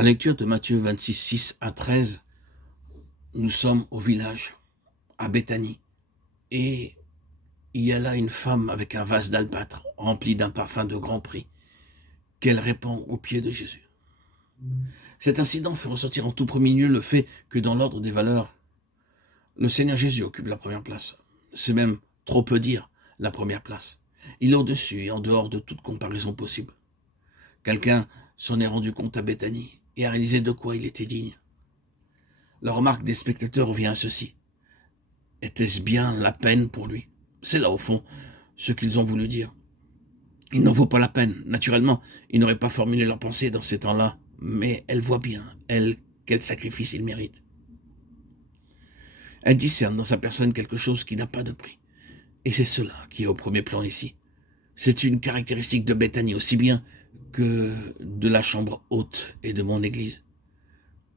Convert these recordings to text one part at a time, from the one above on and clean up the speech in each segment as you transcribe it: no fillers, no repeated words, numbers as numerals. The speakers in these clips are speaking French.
À lecture de Matthieu 26, 6 à 13, nous sommes au village, à Béthanie, et il y a là une femme avec un vase d'albâtre rempli d'un parfum de grand prix qu'elle répand aux pieds de Jésus. Cet incident fait ressortir en tout premier lieu le fait que dans l'ordre des valeurs, le Seigneur Jésus occupe la première place. C'est même trop peu dire la première place. Il est au-dessus et en dehors de toute comparaison possible. Quelqu'un s'en est rendu compte à Béthanie et a réalisé de quoi il était digne. La remarque des spectateurs revient à ceci. Était-ce bien la peine pour lui? C'est là, au fond, ce qu'ils ont voulu dire. Il n'en vaut pas la peine. Naturellement, ils n'auraient pas formulé leur pensée dans ces temps-là, mais elle voit bien, elle, quel sacrifice il mérite. Elle discerne dans sa personne quelque chose qui n'a pas de prix. Et c'est cela qui est au premier plan ici. C'est une caractéristique de Béthanie aussi bien que de la chambre haute et de mon église.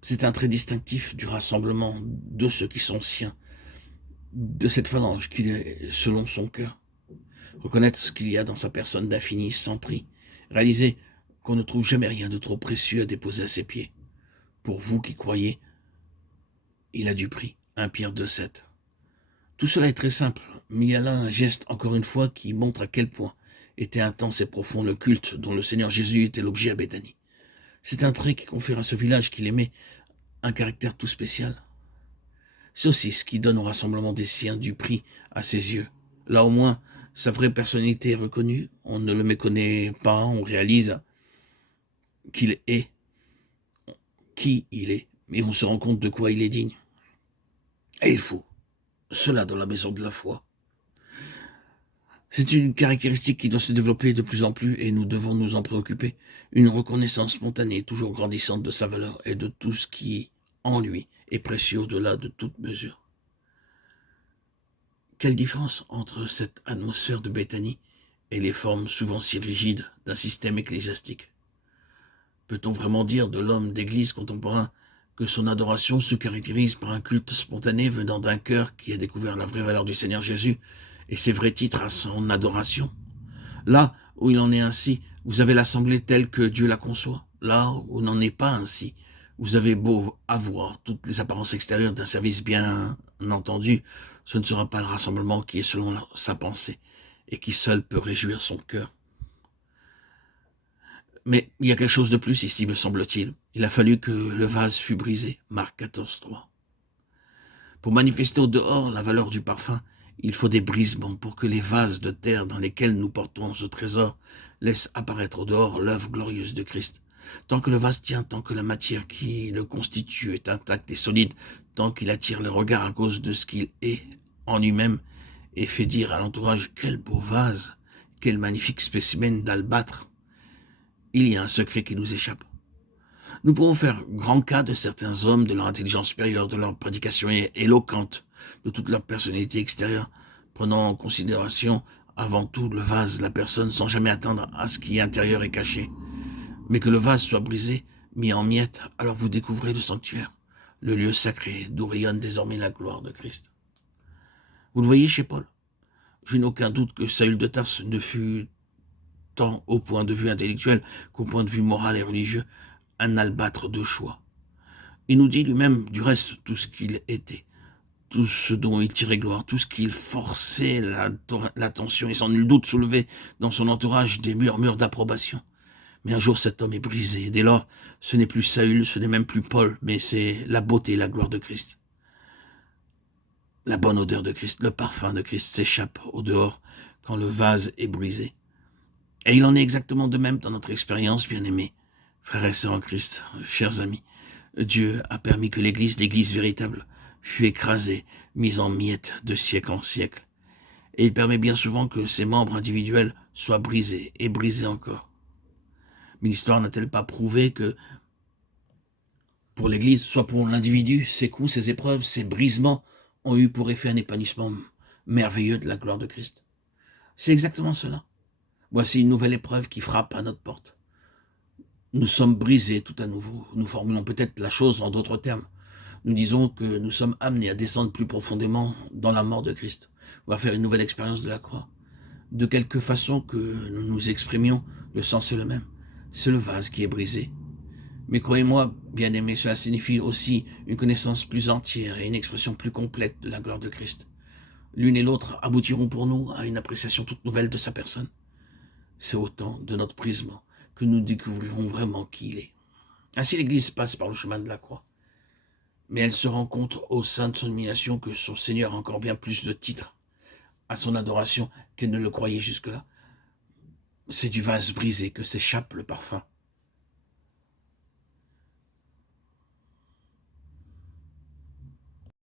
C'est un trait distinctif du rassemblement de ceux qui sont siens, de cette phalange qu'il est selon son cœur. Reconnaître ce qu'il y a dans sa personne d'infini sans prix. Réaliser qu'on ne trouve jamais rien de trop précieux à déposer à ses pieds. Pour vous qui croyez, il a du prix. 1 Pierre 2,7. Tout cela est très simple, mais il y a là un geste, encore une fois, qui montre à quel point était intense et profond le culte dont le Seigneur Jésus était l'objet à Béthanie. C'est un trait qui confère à ce village qu'il aimait un caractère tout spécial. C'est aussi ce qui donne au rassemblement des siens du prix à ses yeux. Là au moins, sa vraie personnalité est reconnue, on ne le méconnaît pas, on réalise qu'il est qui il est, et on se rend compte de quoi il est digne. Et il faut cela dans la maison de la foi. C'est une caractéristique qui doit se développer de plus en plus et nous devons nous en préoccuper. Une reconnaissance spontanée et toujours grandissante de sa valeur et de tout ce qui, en lui, est précieux au-delà de toute mesure. Quelle différence entre cette atmosphère de Béthanie et les formes souvent si rigides d'un système ecclésiastique. Peut-on vraiment dire de l'homme d'église contemporain que son adoration se caractérise par un culte spontané venant d'un cœur qui a découvert la vraie valeur du Seigneur Jésus et ses vrais titres à son adoration? Là où il en est ainsi, vous avez l'assemblée telle que Dieu la conçoit. Là où n'en est pas ainsi, vous avez beau avoir toutes les apparences extérieures d'un service bien entendu, ce ne sera pas le rassemblement qui est selon sa pensée et qui seul peut réjouir son cœur. Mais il y a quelque chose de plus ici, me semble-t-il. Il a fallu que le vase fût brisé. Marc 14, 3. Pour manifester au dehors la valeur du parfum, il faut des brisements pour que les vases de terre dans lesquels nous portons ce trésor laissent apparaître au dehors l'œuvre glorieuse de Christ. Tant que le vase tient, tant que la matière qui le constitue est intacte et solide, tant qu'il attire le regard à cause de ce qu'il est en lui-même et fait dire à l'entourage « Quel beau vase, quel magnifique spécimen d'albâtre !» Il y a un secret qui nous échappe. Nous pouvons faire grand cas de certains hommes, de leur intelligence supérieure, de leur prédication éloquente, de toute leur personnalité extérieure, prenant en considération avant tout le vase, la personne, sans jamais attendre à ce qui est intérieur et caché. Mais que le vase soit brisé, mis en miettes, alors vous découvrez le sanctuaire, le lieu sacré d'où rayonne désormais la gloire de Christ. Vous le voyez chez Paul. Je n'ai aucun doute que Saül de Tarse ne fut tant au point de vue intellectuel qu'au point de vue moral et religieux, un albâtre de choix. Il nous dit lui-même du reste tout ce qu'il était, tout ce dont il tirait gloire, tout ce qu'il forçait l'attention et sans nul doute soulevait dans son entourage des murmures d'approbation. Mais un jour cet homme est brisé, et dès lors ce n'est plus Saül, ce n'est même plus Paul, mais c'est la beauté et la gloire de Christ. La bonne odeur de Christ, le parfum de Christ s'échappe au dehors quand le vase est brisé. Et il en est exactement de même dans notre expérience, bien-aimés, frères et sœurs en Christ, chers amis. Dieu a permis que l'Église véritable, fût écrasée, mise en miettes de siècle en siècle. Et il permet bien souvent que ses membres individuels soient brisés et brisés encore. Mais l'histoire n'a-t-elle pas prouvé que pour l'Église, soit pour l'individu, ses coups, ses épreuves, ses brisements ont eu pour effet un épanouissement merveilleux de la gloire de Christ? C'est exactement cela. Voici une nouvelle épreuve qui frappe à notre porte. Nous sommes brisés tout à nouveau. Nous formulons peut-être la chose en d'autres termes. Nous disons que nous sommes amenés à descendre plus profondément dans la mort de Christ, ou à faire une nouvelle expérience de la croix. De quelque façon que nous nous exprimions, le sens est le même. C'est le vase qui est brisé. Mais croyez-moi, bien-aimé, cela signifie aussi une connaissance plus entière et une expression plus complète de la gloire de Christ. L'une et l'autre aboutiront pour nous à une appréciation toute nouvelle de sa personne. C'est autant de notre prisme que nous découvrirons vraiment qui il est. Ainsi l'Église passe par le chemin de la croix. Mais elle se rend compte au sein de son humiliation que son Seigneur a encore bien plus de titres à son adoration qu'elle ne le croyait jusque-là. C'est du vase brisé que s'échappe le parfum.